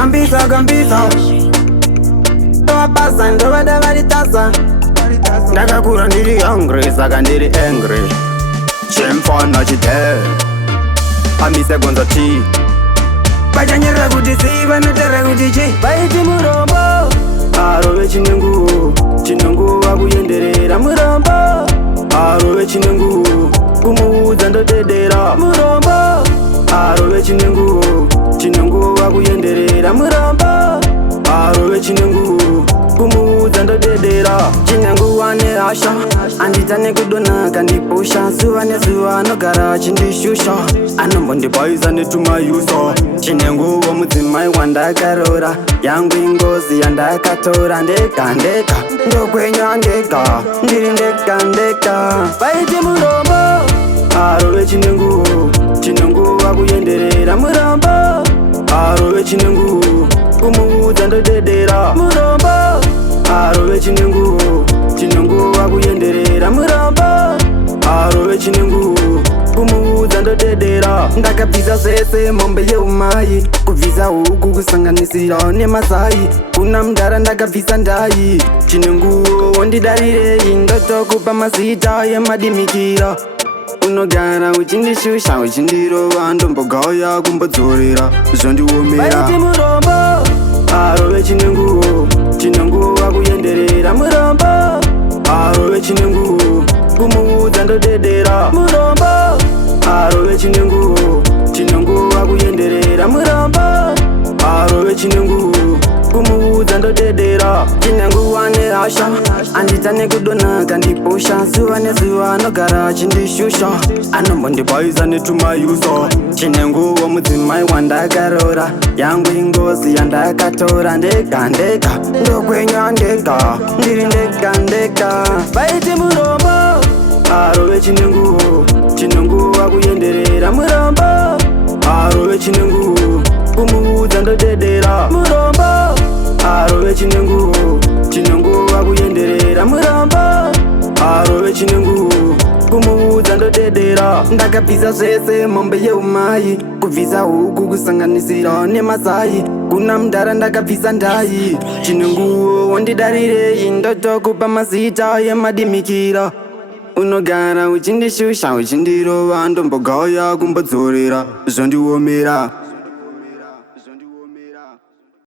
Gambiza, gambiza. Toa pasa ndo vada varitasa. Ndakakura ndiri hungry, saka ndiri angry. Chimfana chite amise gonza ti vachanyerera kuti sei vanotara kuti chi vaiti murombo arove chinenguwo vakuyenderera murombo arove chinenguwo kumuudza ndodedera murombo arove chinenguwo vakuyenderera murombo arove chinenguwo kumuudza ndodedera chinenguwa nehasha andita nekudonha kandipusha zuva nezuva anogara achindishusha anombondipaisa netumayuso chinenguwo mudzimai wandakarora yangu ingozi yandakatora ndega ndega ndokwenya ndega ndiri ndega ndega vaiti murombo arove chinenguwo vakuyenderera murombo arove chinenguwo kumuudza ndodedera murombo arove chinenguwo vakuyenderera murombo arove chinenguwo kumuudza ndodedera ndakabvisa zvese mombe yeumai kubvisa huku kusanganisira nemasai kuna mudhara ndakabvisa ndai chinenguwo wondidarirei ndotokupa mazita yemadimikira unogara uchindishusha uchindirova ndombogauya kumbodzorera zvondiomera vaiti murombo arove chinenguwo vakuyenderera murombo arove chinenguwo kumuudza ndodedera murombo arove chinenguwo vakuyenderera murombo arove chinenguwo kumuudza ndodedera chinenguwa nehasha andita nekudonha kandipusha zuva nezuva anogara achindishusha anombondipaisa netumayuso chinenguwo mudzimai wandakarora yangu ingozi yandakatora ndega ndega ndokwenya ndega ndiri ndega ndega vaiti murombo arove chinenguwo vakuyenderera murombo arove chinenguwo kumuudza ndodedera murombo arove chinenguwo vakuyenderera murombo arove chinenguwo kumuudza ndodedera ndakabvisa zvese mombe yeumai kubvisa huku kusanganisira nemasai kuna mudhara ndakabvisa ndai chinenguwo wondidarirei ndotokupa mazita yemadimikira unogara uchindishusha uchindirova ndombogauya kumbodzorera zvondiomera